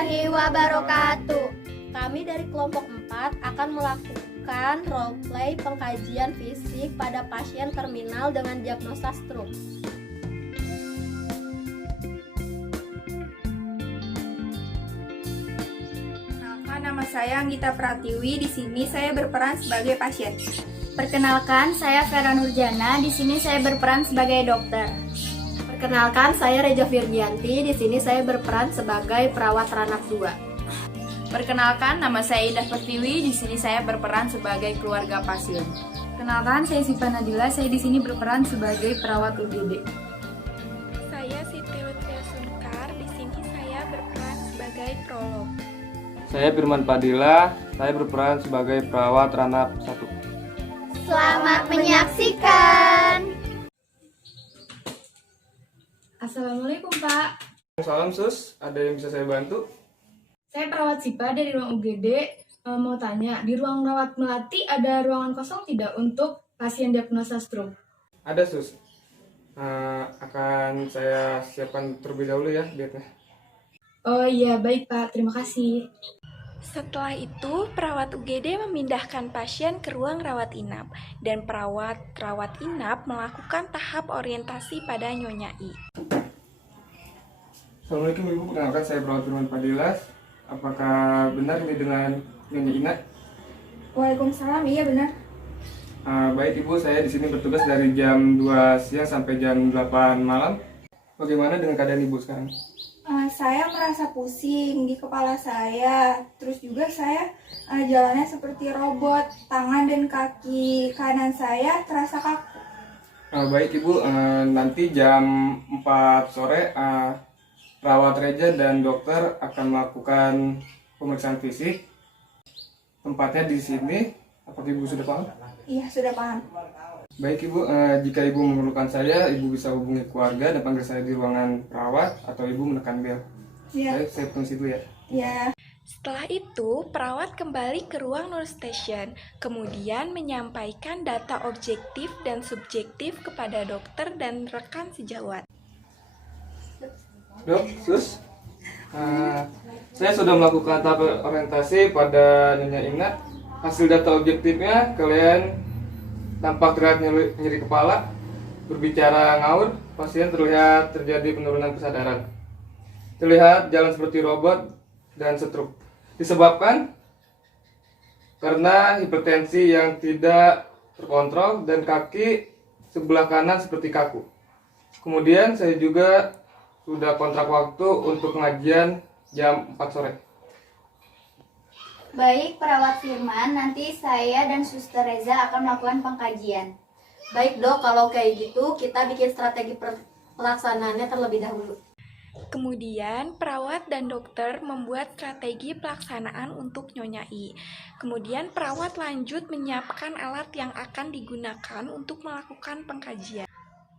warahmatullahi wabarakatuh. Kami dari kelompok 4 akan melakukan roleplay pengkajian fisik pada pasien terminal dengan diagnosa stroke. Perkenalkan, nama saya Anggita Pratiwi. Di sini saya berperan sebagai pasien. Perkenalkan, saya Vera Nurjana. Di sini saya berperan sebagai dokter. Perkenalkan, saya Reja Virgianti. Di sini saya berperan sebagai perawat Ranap 2. Perkenalkan, nama saya Ida Pertiwi. Di sini saya berperan sebagai keluarga pasien. Perkenalkan, saya Siva Nadila. Saya di sini berperan sebagai perawat UGD. Saya Siti Lutfia Sunkar. Di sini saya berperan sebagai prolog. Saya Firman Padilla, saya berperan sebagai perawat Ranap 1. Selamat menyaksikan. Assalamualaikum, Pak. Salam sus, ada yang bisa saya bantu? Saya perawat Sipa dari ruang UGD. Mau tanya, di ruang rawat melati ada ruangan kosong tidak untuk pasien diagnosa stroke? Ada sus. Akan saya siapkan terlebih dahulu ya bednya. Oh iya, baik Pak. Terima kasih. Setelah itu, perawat UGD memindahkan pasien ke ruang rawat inap dan perawat rawat inap melakukan tahap orientasi pada Nyonya I. Assalamualaikum Ibu, perkenalkan saya perawat Firman Padilla. Apakah benar ini dengan Nyonya Ina? Waalaikumsalam, iya benar. Baik Ibu, saya di sini bertugas dari jam 2 siang sampai jam 8 malam. Bagaimana dengan keadaan Ibu sekarang? Saya merasa pusing di kepala saya, terus juga saya jalannya seperti robot, tangan dan kaki kanan saya terasa kaku. Baik Ibu, nanti jam 4 sore perawat Reja dan dokter akan melakukan pemeriksaan fisik. Tempatnya di sini. Apakah Ibu sudah paham? Iya, sudah paham. Baik Ibu, jika Ibu memerlukan saya, Ibu bisa hubungi keluarga dan panggil saya di ruangan perawat atau Ibu menekan bel. Iya. Baik, saya permisi dulu ya. Iya. Setelah itu, perawat kembali ke ruang nurse station, kemudian menyampaikan data objektif dan subjektif kepada dokter dan rekan sejawat. Dok, sus, saya sudah melakukan tahap orientasi pada Nyonya Ina. Hasil data objektifnya, kalian tampak terlihat nyeri kepala, berbicara ngawur, pasien terlihat terjadi penurunan kesadaran. Terlihat jalan seperti robot dan stroke. Disebabkan karena hipertensi yang tidak terkontrol dan kaki sebelah kanan seperti kaku. Kemudian saya juga sudah kontrak waktu untuk pengajian jam 4 sore. Baik, perawat Firman, nanti saya dan Suster Reza akan melakukan pengkajian. Baik dok, kalau kayak gitu kita bikin strategi pelaksanaannya terlebih dahulu. Kemudian, perawat dan dokter membuat strategi pelaksanaan untuk Nyonya I. Kemudian, perawat lanjut menyiapkan alat yang akan digunakan untuk melakukan pengkajian.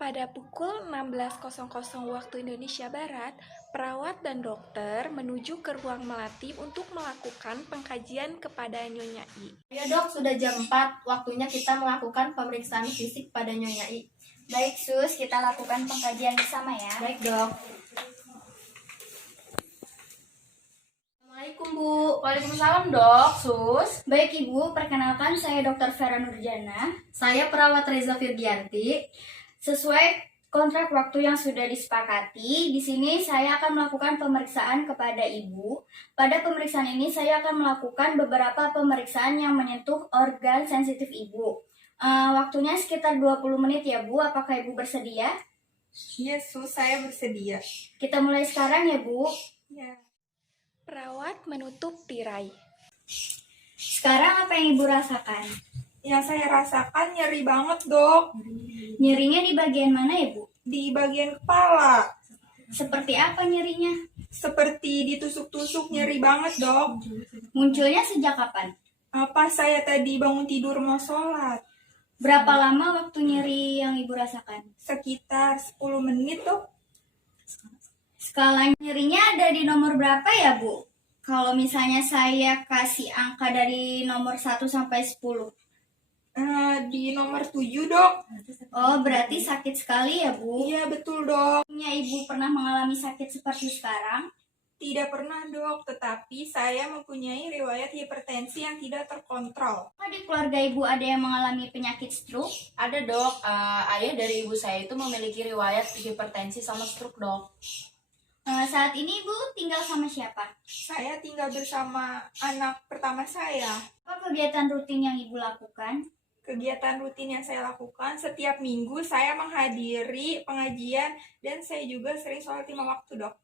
Pada pukul 16.00 waktu Indonesia Barat, perawat dan dokter menuju ke ruang melati untuk melakukan pengkajian kepada Nyonya I. Ya dok, sudah jam 4, waktunya kita melakukan pemeriksaan fisik pada Nyonya I. Baik Sus, kita lakukan pengkajian bersama ya. Baik dok. Assalamualaikum Bu. Waalaikumsalam dok, sus. Baik Ibu, perkenalkan saya Dr. Vera Nurjana. Saya perawat Reza Virgianti. Sesuai kontrak waktu yang sudah disepakati, di sini saya akan melakukan pemeriksaan kepada Ibu. Pada pemeriksaan ini saya akan melakukan beberapa pemeriksaan yang menyentuh organ sensitif Ibu. Waktunya sekitar 20 menit ya Bu, apakah Ibu bersedia? Iya, Sus, saya bersedia. Kita mulai sekarang ya Bu. Ya. Perawat menutup tirai. Sekarang apa yang Ibu rasakan? Yang saya rasakan nyeri banget, Dok. Nyerinya di bagian mana ya Bu? Di bagian kepala. Seperti apa nyerinya? Seperti ditusuk-tusuk, nyeri banget, Dok. Munculnya sejak kapan? Pas saya tadi bangun tidur mau sholat. Berapa lama waktu nyeri yang Ibu rasakan? Sekitar 10 menit, Dok. Skala nyerinya ada di nomor berapa ya Bu? Kalau misalnya saya kasih angka dari nomor 1 sampai 10. Di nomor 7, Dok. Oh, berarti sakit sekali ya Bu? Iya, betul, Dok. Ibu pernah mengalami sakit seperti sekarang? Tidak pernah dok, tetapi saya mempunyai riwayat hipertensi yang tidak terkontrol. Apa di keluarga ibu ada yang mengalami penyakit stroke? Ada dok, ayah dari ibu saya itu memiliki riwayat hipertensi sama stroke dok. Saat ini ibu tinggal sama siapa? Saya tinggal bersama anak pertama saya. Apa kegiatan rutin yang ibu lakukan? Kegiatan rutin yang saya lakukan setiap minggu saya menghadiri pengajian dan saya juga sering sholat 5 waktu dok.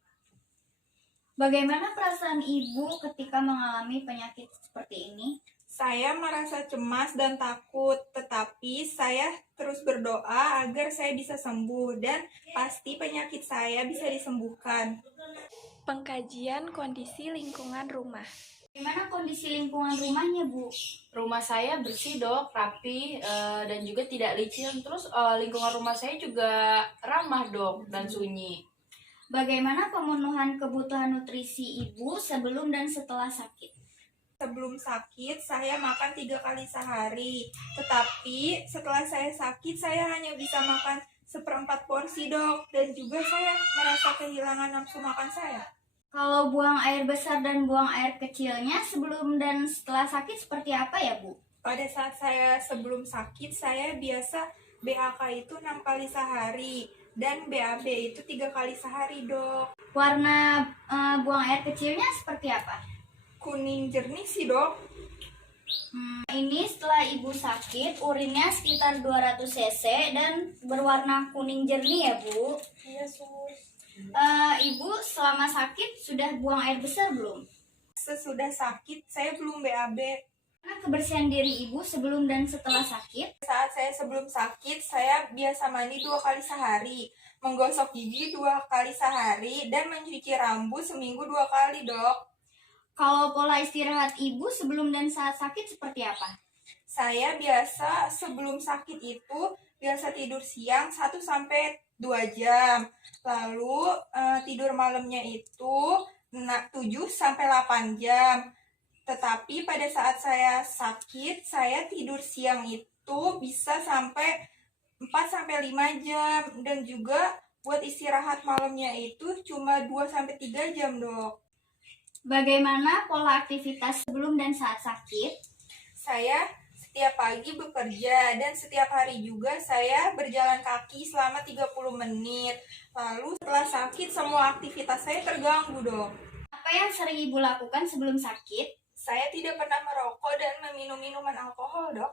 Bagaimana perasaan ibu ketika mengalami penyakit seperti ini? Saya merasa cemas dan takut, tetapi saya terus berdoa agar saya bisa sembuh dan pasti penyakit saya bisa disembuhkan. Pengkajian kondisi lingkungan rumah. Bagaimana kondisi lingkungan rumahnya, Bu? Rumah saya bersih dok, rapi, dan juga tidak licin. Terus lingkungan rumah saya juga ramah dok dan sunyi. Bagaimana pemenuhan kebutuhan nutrisi ibu sebelum dan setelah sakit? Sebelum sakit, saya makan 3 kali sehari. Tetapi setelah saya sakit, saya hanya bisa makan 1/4 porsi dok. Dan juga saya merasa kehilangan nafsu makan saya. Kalau buang air besar dan buang air kecilnya sebelum dan setelah sakit seperti apa ya, Bu? Pada saat saya sebelum sakit, saya biasa BAK itu 6 kali sehari. Dan BAB itu 3 kali sehari dok. Warna buang air kecilnya seperti apa? Kuning jernih sih dok. Ini setelah ibu sakit, urinnya sekitar 200 cc dan berwarna kuning jernih ya, Bu? Iya sus. Ibu selama sakit sudah buang air besar belum? Sesudah sakit, saya belum BAB. Karena kebersihan diri ibu sebelum dan setelah sakit, Saat saya sebelum sakit, saya biasa mandi 2 kali sehari, menggosok gigi 2 kali sehari, dan mencuci rambut seminggu 2 kali, dok. kalau pola istirahat ibu sebelum dan saat sakit seperti apa? Saya biasa sebelum sakit itu, biasa tidur siang 1-2 jam. Lalu tidur malamnya itu 7-8 jam. Tetapi pada saat saya sakit, saya tidur siang itu bisa sampai 4-5 jam. Dan juga buat istirahat malamnya itu cuma 2-3 jam, dok. Bagaimana pola aktivitas sebelum dan saat sakit? Saya setiap pagi bekerja dan setiap hari juga saya berjalan kaki selama 30 menit. Lalu setelah sakit semua aktivitas saya terganggu, dok. Apa yang sering ibu lakukan sebelum sakit? Saya tidak pernah merokok dan meminum minuman alkohol, dok.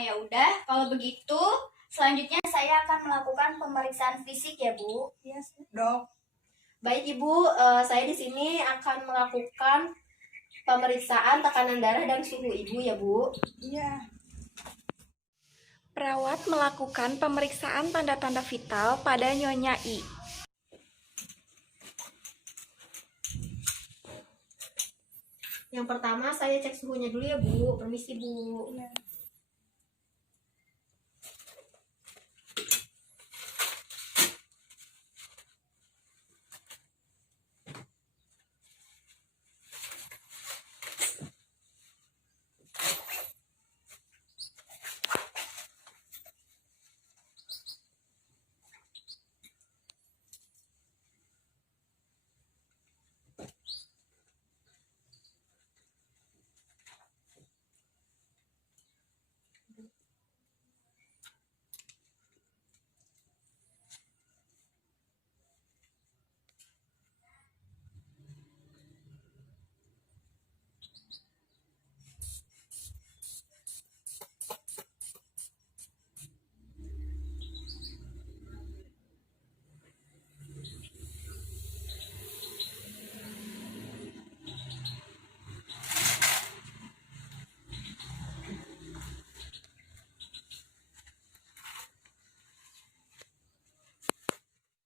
Ya udah, kalau begitu selanjutnya saya akan melakukan pemeriksaan fisik ya, Bu. Yes, dok. Baik Ibu, saya di sini akan melakukan pemeriksaan tekanan darah dan suhu Ibu ya Bu. Iya. Perawat melakukan pemeriksaan tanda-tanda vital pada Nyonya I. Yang pertama saya cek suhunya dulu ya Bu. Permisi Bu. Iya.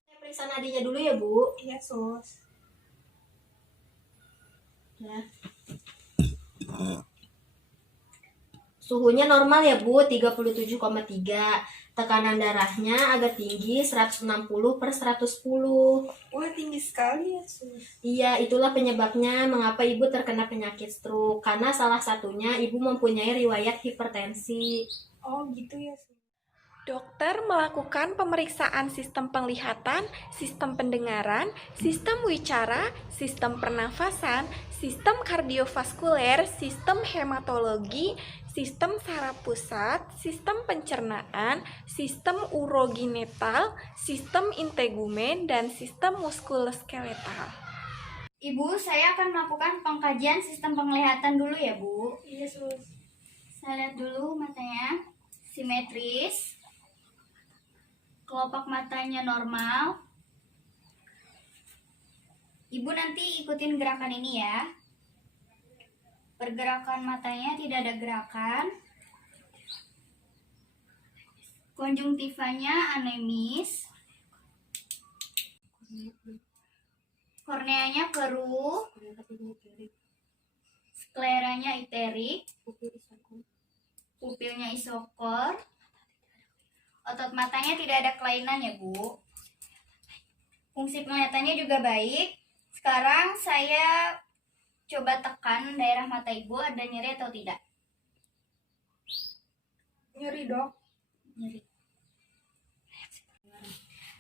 Saya periksa nadinya dulu ya Bu. Iya, sus. Ya. Suhunya normal ya Bu, 37,3. Tekanan darahnya agak tinggi, 160/110. Wah, tinggi sekali ya, sus. Iya, itulah penyebabnya mengapa Ibu terkena penyakit stroke. Karena salah satunya Ibu mempunyai riwayat hipertensi. Oh, gitu ya, sus. Dokter melakukan pemeriksaan sistem penglihatan, sistem pendengaran, sistem wicara, sistem pernafasan, sistem kardiovaskuler, sistem hematologi, sistem saraf pusat, sistem pencernaan, sistem urogenetal, sistem integumen, dan sistem muskuloskeletal. Ibu, saya akan melakukan pengkajian sistem penglihatan dulu ya, Bu. Iya, Sus. Saya lihat dulu matanya, simetris. Kelopak matanya normal. Ibu nanti ikutin gerakan ini ya. Pergerakan matanya tidak ada gerakan. Konjungtivanya anemis. Korneanya keruh. Skleranya iterik. Pupilnya isokor. Otot matanya tidak ada kelainan ya, Bu. Fungsi penglihatannya juga baik. Sekarang saya coba tekan daerah mata Ibu, ada nyeri atau tidak? Nyeri, Dok. Nyeri.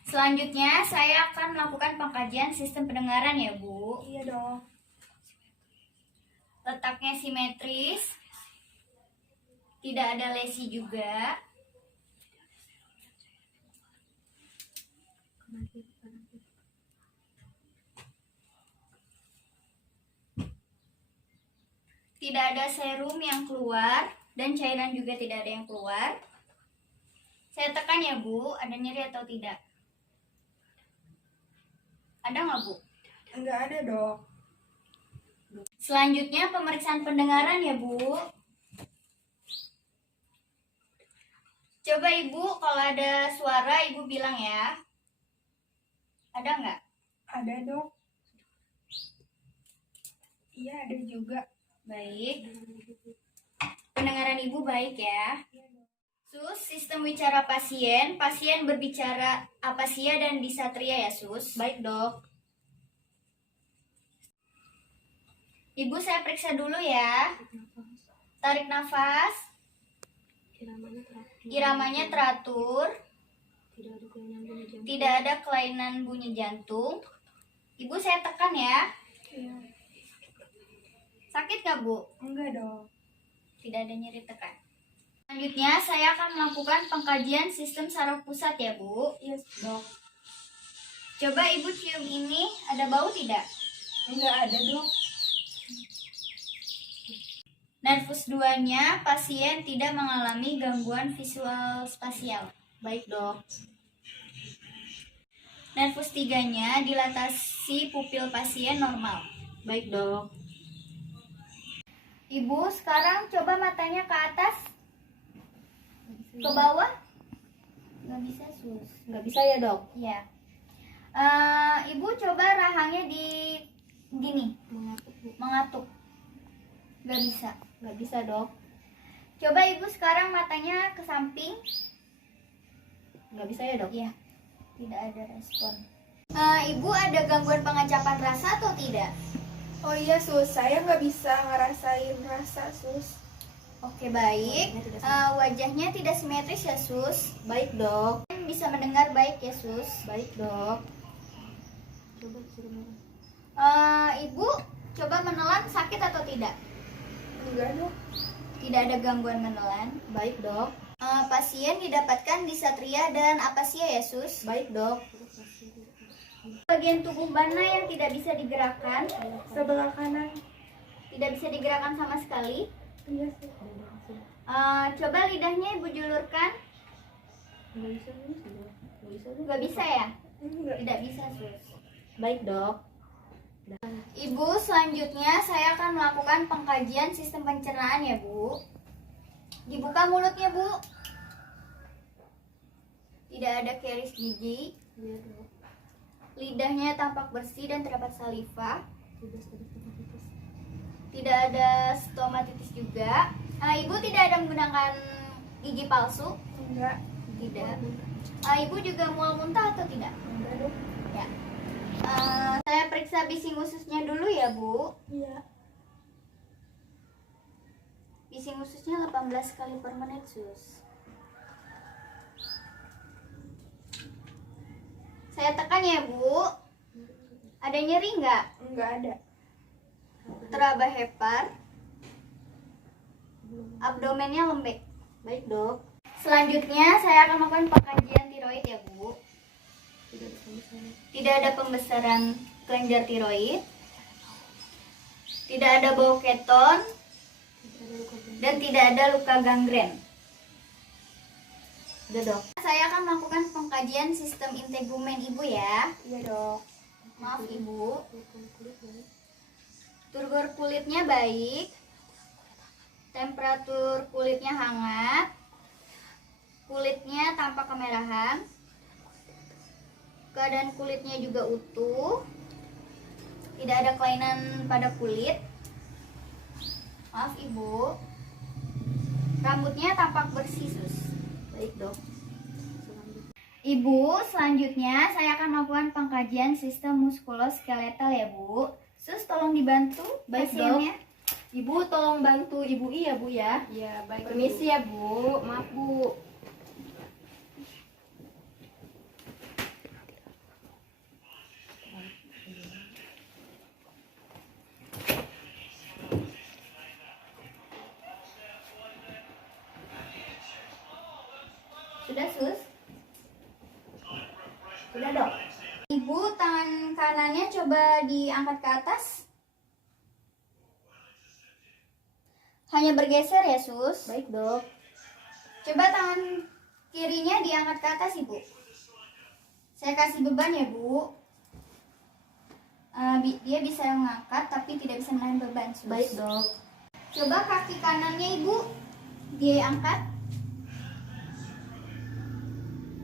Selanjutnya saya akan melakukan pengkajian sistem pendengaran ya, Bu. Iya, Dok. Letaknya simetris. Tidak ada lesi juga. Tidak ada serum yang keluar dan cairan juga tidak ada yang keluar. Saya tekan ya, Bu, ada nyeri atau tidak? Ada nggak, Bu? Enggak ada, Dok. Selanjutnya pemeriksaan pendengaran ya, Bu. Coba Ibu kalau ada suara Ibu bilang ya. Ada nggak? Ada, Dok. Iya, ada juga. Baik. Pendengaran Ibu baik ya. Sus, sistem wicara pasien. Pasien berbicara apasia dan disatria ya, Sus. Baik, Dok. Ibu saya periksa dulu ya. Tarik nafas. Iramanya teratur. Tidak ada kelainan bunyi jantung. Ibu saya tekan ya. Iya. Sakit gak, Bu? Enggak, Dok. Tidak ada nyeri tekan. Selanjutnya saya akan melakukan pengkajian sistem saraf pusat ya, Bu. Iya, Dok. Coba Ibu cium ini, ada bau tidak? Enggak ada, Dok. Nervus 2-nya pasien tidak mengalami gangguan visual spasial. Baik, Dok. Nervus 3-nya dilatasi pupil pasien normal. Baik, Dok. Ibu sekarang coba matanya ke atas, ke bawah. Nggak bisa, Sus. Nggak bisa ya, Dok? Ya. Ibu coba rahangnya di gini, mengatuk. Nggak bisa. Nggak bisa, Dok. Coba Ibu sekarang matanya ke samping. Nggak bisa ya, Dok? Iya. Tidak ada respon. Ibu ada gangguan pengacapan rasa atau tidak? Oh iya, Sus. Saya nggak bisa ngerasain rasa, Sus. Oke, baik. Wajahnya tidak simetris ya, Sus. Baik, Dok. Bisa mendengar baik ya, Sus. Baik, Dok. Ibu coba menelan sakit atau tidak? Enggak, Dok. Tidak ada gangguan menelan. Baik, Dok. Pasien didapatkan disatria dan apasia ya, Sus. Baik, Dok. Bagian tubuh mana yang tidak bisa digerakkan? Sebelah kanan. Tidak bisa digerakkan sama sekali. Iya, Sus. Coba lidahnya Ibu julurkan. Nggak bisa ya? Enggak. Tidak bisa, Sus. Baik, Dok. Ibu, selanjutnya saya akan melakukan pengkajian sistem pencernaan ya, Bu. Dibuka mulutnya, Bu. Tidak ada karies gigi. Lidahnya tampak bersih dan terdapat saliva. Tidak ada stomatitis juga. Ibu tidak ada menggunakan gigi palsu? Enggak. Tidak. Ibu juga mual muntah atau tidak? Enggak, Dok. Ya. Saya periksa bising ususnya dulu ya, Bu. Iya. Bising ususnya 18 kali per menit, Sus. Saya tekan ya, Bu. Ada nyeri nggak? Enggak ada. Teraba hepar. Abdomennya lembek. Baik, Dok. Selanjutnya saya akan melakukan pengkajian tiroid ya, Bu. Tidak ada pembesaran kelenjar tiroid. Tidak ada bau keton. Dan tidak ada luka gangren. Udah, Dok. Saya akan melakukan pengkajian sistem integumen Ibu ya. Iya, Dok. Maaf Ibu. Turgor kulitnya baik. Temperatur kulitnya hangat. Kulitnya tanpa kemerahan. Keadaan kulitnya juga utuh. Tidak ada kelainan pada kulit. Maaf Ibu. Rambutnya tampak bersih, Sus. Baik, Dok. Ibu, selanjutnya saya akan melakukan pengkajian sistem muskuloskeletal ya, Bu. Sus, tolong dibantu Baik, pasiennya. Ibu tolong bantu Ibu I ya, Bu ya. Iya, baik. Permisi ya, Bu. Maaf, Bu. Sudah, Sus? Sudah, Dok. Ibu, tangan kanannya coba diangkat ke atas. Hanya bergeser ya, Sus? Baik, Dok. Coba tangan kirinya diangkat ke atas, Ibu. Saya kasih beban ya, Bu. Dia bisa mengangkat tapi tidak bisa menahan beban, Sus. Baik, Dok. Coba kaki kanannya Ibu diangkat.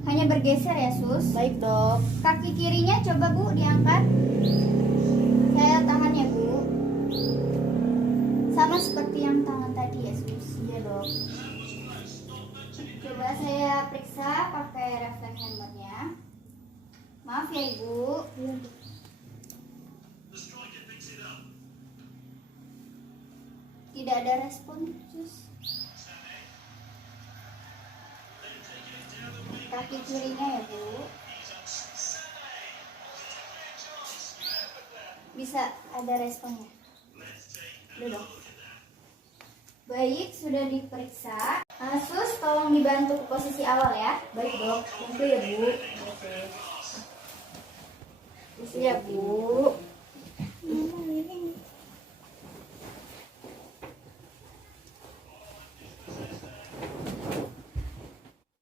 Hanya bergeser ya, Sus. Baik, Dok. Kaki kirinya coba Bu diangkat. Saya tahan ya, Bu. Sama seperti yang tangan tadi ya, Sus. Iya, Dok. Coba saya periksa pakai reflex hammernya. Maaf ya, Ibu. Tidak ada respon, Sus. Kaki kirinya ya, Bu. Bisa ada responnya. Udah dong. Baik, sudah diperiksa. Sus, tolong dibantu ke posisi awal ya. Baik, Dok. Bantu ya, Bu. Permisi ya, Bu.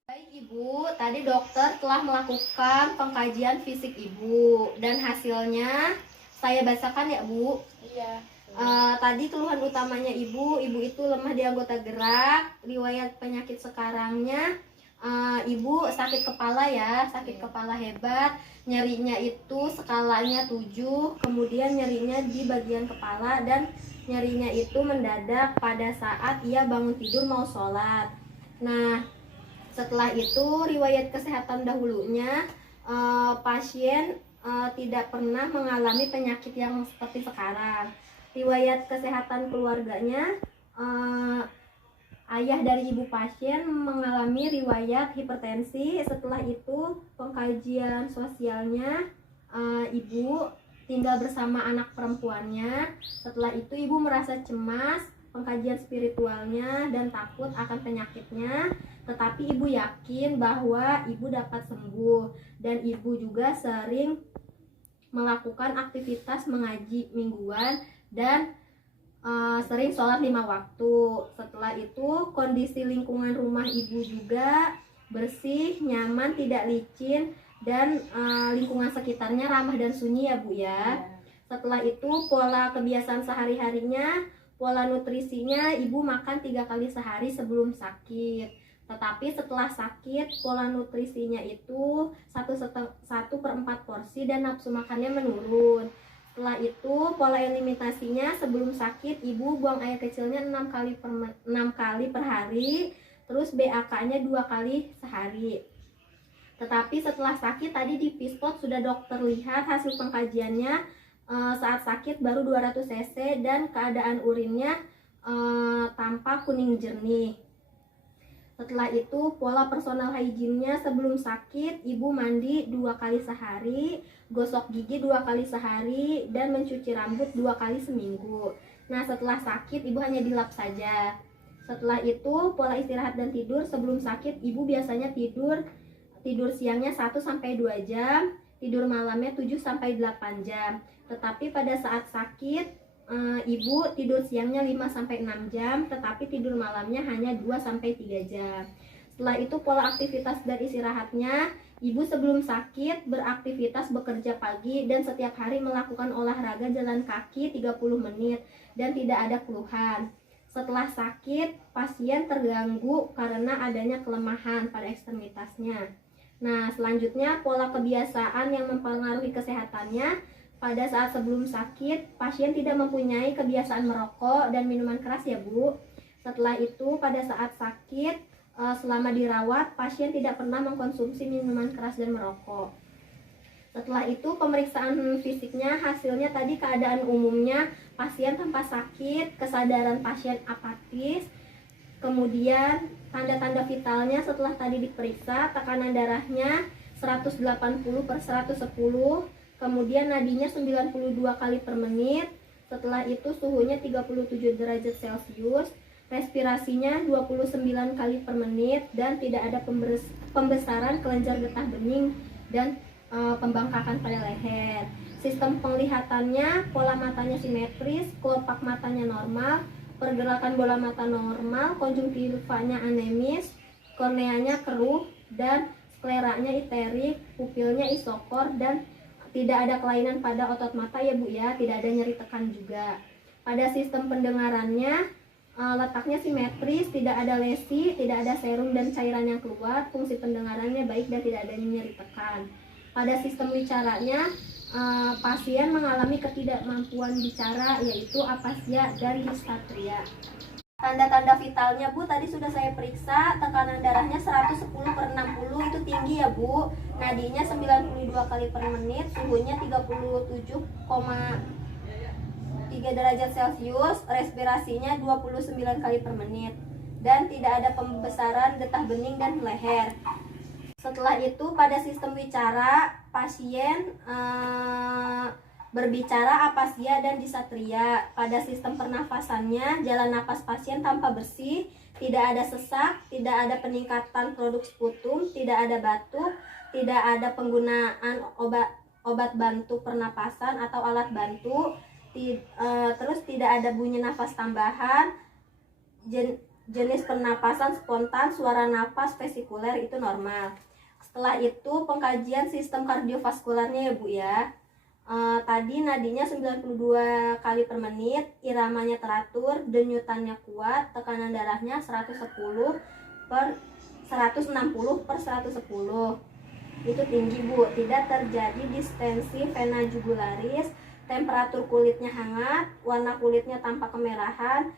Baik, Ibu. Tadi dokter telah melakukan pengkajian fisik Ibu dan hasilnya saya bacakan ya, Bu. Iya. Tadi keluhan utamanya ibu itu lemah di anggota gerak, riwayat penyakit sekarangnya, ibu sakit kepala ya, sakit kepala hebat, nyerinya itu skalanya 7, kemudian nyerinya di bagian kepala dan nyerinya itu mendadak pada saat ia bangun tidur mau sholat. Nah, setelah itu riwayat kesehatan dahulunya, pasien tidak pernah mengalami penyakit yang seperti sekarang. Riwayat kesehatan keluarganya, ayah dari ibu pasien mengalami riwayat hipertensi. Setelah itu pengkajian sosialnya, ibu tinggal bersama anak perempuannya. Setelah itu ibu merasa cemas, pengkajian spiritualnya dan takut akan penyakitnya. Tetapi ibu yakin bahwa ibu dapat sembuh dan ibu juga sering melakukan aktivitas mengaji mingguan dan sering sholat 5 waktu. Setelah itu kondisi lingkungan rumah ibu juga bersih, nyaman, tidak licin dan lingkungan sekitarnya ramah dan sunyi ya, Bu ya. Setelah itu pola kebiasaan sehari-harinya, pola nutrisinya ibu makan 3 kali sehari sebelum sakit. Tetapi setelah sakit pola nutrisinya itu 1/4 porsi dan nafsu makannya menurun. Setelah itu pola eliminasinya sebelum sakit ibu buang air kecilnya 6 kali per hari, terus BAK-nya 2 kali sehari. Tetapi setelah sakit tadi di Pispot sudah dokter lihat hasil pengkajiannya, saat sakit baru 200 cc dan keadaan urinnya tampak kuning jernih. Setelah itu pola personal hygiene-nya sebelum sakit, ibu mandi 2 kali sehari, gosok gigi 2 kali sehari, dan mencuci rambut 2 kali seminggu. Nah, setelah sakit ibu hanya dilap saja. Setelah itu pola istirahat dan tidur sebelum sakit, ibu biasanya tidur siangnya 1-2 jam, tidur malamnya 7-8 jam. Tetapi pada saat sakit ibu tidur siangnya 5-6 jam, tetapi tidur malamnya hanya 2-3 jam. Setelah itu pola aktivitas dan istirahatnya, ibu sebelum sakit beraktivitas bekerja pagi dan setiap hari melakukan olahraga jalan kaki 30 menit dan tidak ada keluhan. Setelah sakit, pasien terganggu karena adanya kelemahan pada ekstremitasnya. Nah, selanjutnya pola kebiasaan yang mempengaruhi kesehatannya. Pada saat sebelum sakit, pasien tidak mempunyai kebiasaan merokok dan minuman keras ya Bu. Setelah itu, pada saat sakit, selama dirawat, pasien tidak pernah mengkonsumsi minuman keras dan merokok. Setelah itu, pemeriksaan fisiknya, hasilnya tadi keadaan umumnya, pasien tanpa sakit, kesadaran pasien apatis, kemudian tanda-tanda vitalnya setelah tadi diperiksa, tekanan darahnya 180/110, kemudian nadinya 92 kali per menit. Setelah itu suhunya 37 derajat Celcius, respirasinya 29 kali per menit, dan tidak ada pembesaran kelenjar getah bening dan pembengkakan pada leher. Sistem penglihatannya, pola matanya simetris, kelopak matanya normal, pergerakan bola mata normal, konjungtivanya anemis, korneanya keruh, dan skleranya iterik, pupilnya isokor, dan tidak ada kelainan pada otot mata ya Bu ya, tidak ada nyeri tekan juga. Pada sistem pendengarannya, letaknya simetris, tidak ada lesi, tidak ada serum dan cairan yang keluar, fungsi pendengarannya baik dan tidak ada nyeri tekan. Pada sistem bicaranya, pasien mengalami ketidakmampuan bicara, yaitu apasia dan disfatria. Tanda-tanda vitalnya Bu, tadi sudah saya periksa, tekanan darahnya 110/60 itu tinggi ya Bu. Nadinya 92 kali per menit, suhunya 37,3 derajat Celcius, respirasinya 29 kali per menit, dan tidak ada pembesaran getah bening dan leher. Setelah itu pada sistem wicara, pasien berbicara apasia dan disatria. Pada sistem pernafasannya, jalan napas pasien tanpa bersih, tidak ada sesak, tidak ada peningkatan produk sputum, tidak ada batuk, tidak ada penggunaan obat bantu pernapasan atau alat bantu, terus tidak ada bunyi nafas tambahan, jenis pernapasan spontan, suara nafas vesikuler itu normal. Setelah itu pengkajian sistem kardiovaskularnya ya Bu ya. Tadi nadinya 92 kali per menit, iramanya teratur, denyutannya kuat, tekanan darahnya 160/110. Itu tinggi Bu, tidak terjadi distensi vena jugularis, temperatur kulitnya hangat, warna kulitnya tampak kemerahan.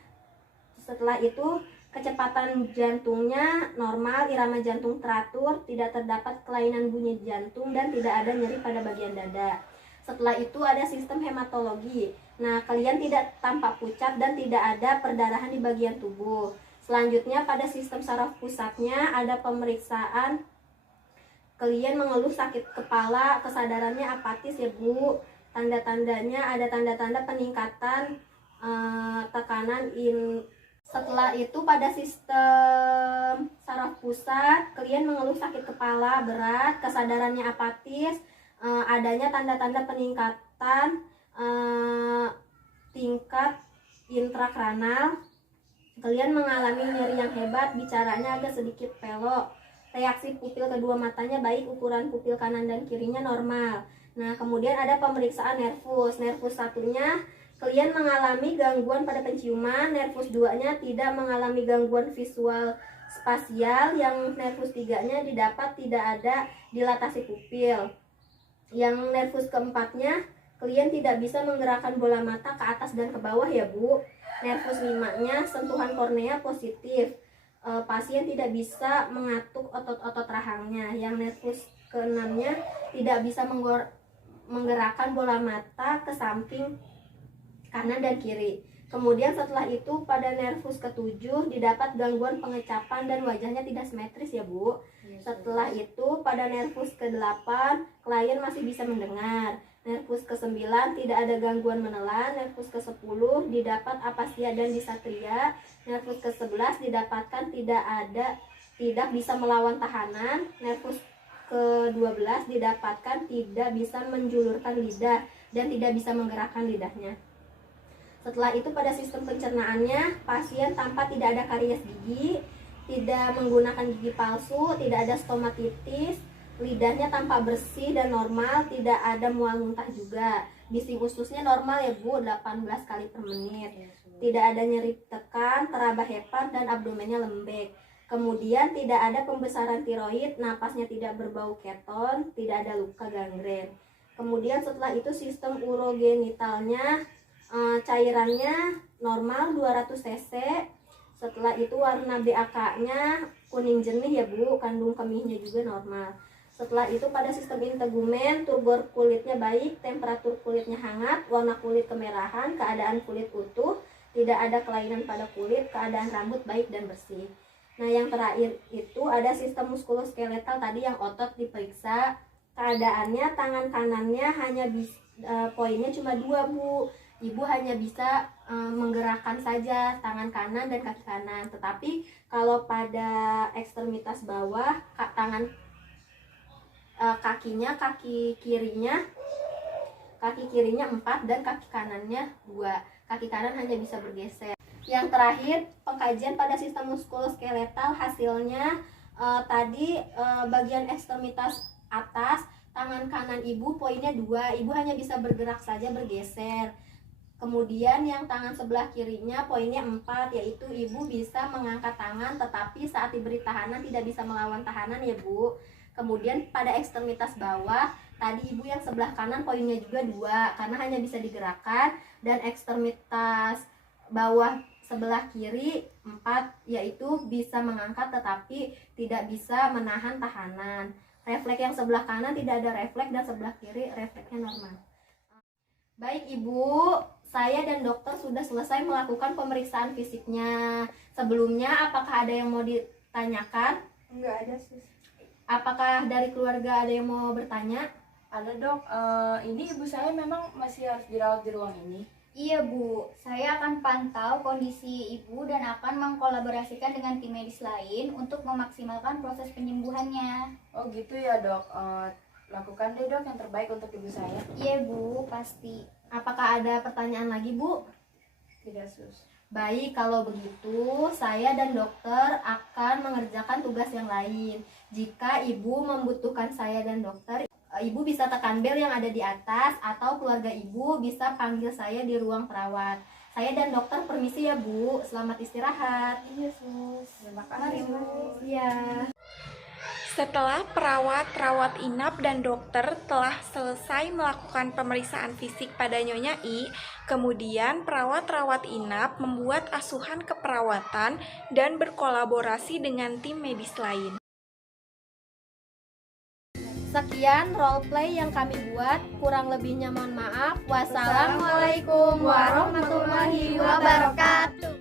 Setelah itu kecepatan jantungnya normal, irama jantung teratur, tidak terdapat kelainan bunyi jantung, dan tidak ada nyeri pada bagian dada. Setelah itu ada sistem hematologi. Nah, kalian tidak tampak pucat dan tidak ada perdarahan di bagian tubuh. Selanjutnya pada sistem saraf pusatnya ada pemeriksaan. Kalian mengeluh sakit kepala, kesadarannya apatis ya Bu. Tanda-tandanya ada tanda-tanda peningkatan tekanan Setelah itu pada sistem saraf pusat, kalian mengeluh sakit kepala berat, kesadarannya apatis, adanya tanda-tanda peningkatan tingkat intrakranal, kalian mengalami nyeri yang hebat, bicaranya agak sedikit pelok, reaksi pupil kedua matanya baik, ukuran pupil kanan dan kirinya normal. Nah, kemudian ada pemeriksaan nervus. Nervus satunya kalian mengalami gangguan pada penciuman, nervus 2-nya tidak mengalami gangguan visual spasial, yang nervus 3-nya didapat tidak ada dilatasi pupil. Yang nervus keempatnya, kalian tidak bisa menggerakkan bola mata ke atas dan ke bawah ya Bu. Nervus 5-nya, sentuhan kornea positif. Pasien tidak bisa mengatuk otot-otot rahangnya. Yang nervus ke-6-nya tidak bisa menggerakkan bola mata ke samping kanan dan kiri. Kemudian setelah itu pada nervus ke-7 didapat gangguan pengecapan dan wajahnya tidak simetris ya Bu. Setelah itu pada nervus ke-8 klien masih bisa mendengar. Nervus ke-9 tidak ada gangguan menelan. Nervus ke-10 didapat apasia dan disatria. Nervus ke-11 didapatkan tidak bisa melawan tahanan. Nervus ke-12 didapatkan tidak bisa menjulurkan lidah dan tidak bisa menggerakkan lidahnya. Setelah itu pada sistem pencernaannya pasien tanpa tidak ada karies gigi, tidak menggunakan gigi palsu, tidak ada stomatitis, lidahnya tampak bersih dan normal, tidak ada mual muntah juga. Bising ususnya normal ya Bu, 18 kali per menit. Tidak ada nyeri tekan, teraba hepat dan abdomennya lembek. Kemudian tidak ada pembesaran tiroid, napasnya tidak berbau keton, tidak ada luka gangren. Kemudian setelah itu sistem urogenitalnya cairannya normal 200 cc. Setelah itu warna BAK-nya kuning jernih ya Bu, kandung kemihnya juga normal. Setelah itu pada sistem integumen, turgor kulitnya baik, temperatur kulitnya hangat, warna kulit kemerahan, keadaan kulit utuh, tidak ada kelainan pada kulit, keadaan rambut baik dan bersih. Nah yang terakhir itu ada sistem muskuloskeletal tadi yang otot diperiksa. Keadaannya tangan kanannya hanya poinnya cuma 2 Bu. Ibu hanya bisa menggerakkan saja tangan kanan dan kaki kanan. Tetapi kalau pada ekstremitas bawah, kakinya, kaki kirinya 4 dan kaki kanannya 2. Kaki kanan hanya bisa bergeser. Yang terakhir, pengkajian pada sistem muskuloskeletal hasilnya tadi bagian ekstremitas atas tangan kanan ibu poinnya 2, ibu hanya bisa bergerak saja bergeser. Kemudian yang tangan sebelah kirinya poinnya 4, yaitu ibu bisa mengangkat tangan tetapi saat diberi tahanan tidak bisa melawan tahanan ya Bu. Kemudian pada ekstremitas bawah tadi ibu yang sebelah kanan poinnya juga 2 karena hanya bisa digerakkan, dan ekstremitas bawah sebelah kiri 4 yaitu bisa mengangkat tetapi tidak bisa menahan tahanan. Refleks yang sebelah kanan tidak ada refleks dan sebelah kiri refleksnya normal. Baik Ibu, saya dan dokter sudah selesai melakukan pemeriksaan fisiknya. Sebelumnya apakah ada yang mau ditanyakan? Enggak ada sus. Apakah dari keluarga ada yang mau bertanya? Ada Dok, ini ibu saya memang masih harus dirawat di ruang ini. Iya Bu, saya akan pantau kondisi ibu dan akan mengkolaborasikan dengan tim medis lain untuk memaksimalkan proses penyembuhannya. Oh gitu ya Dok, lakukan deh Dok yang terbaik untuk ibu saya. Iya Bu, pasti. Apakah ada pertanyaan lagi Bu? Tidak sus. Baik, kalau begitu saya dan dokter akan mengerjakan tugas yang lain. Jika ibu membutuhkan saya dan dokter, ibu bisa tekan bel yang ada di atas atau keluarga ibu bisa panggil saya di ruang perawat. Saya dan dokter permisi ya Bu, selamat istirahat. Iya Sus. Terima kasih Sus. Iya. Setelah perawat, rawat inap, dan dokter telah selesai melakukan pemeriksaan fisik pada Nyonya I, kemudian perawat-rawat inap membuat asuhan keperawatan dan berkolaborasi dengan tim medis lain. Sekian roleplay yang kami buat, kurang lebihnya mohon maaf. Wassalamualaikum warahmatullahi wabarakatuh.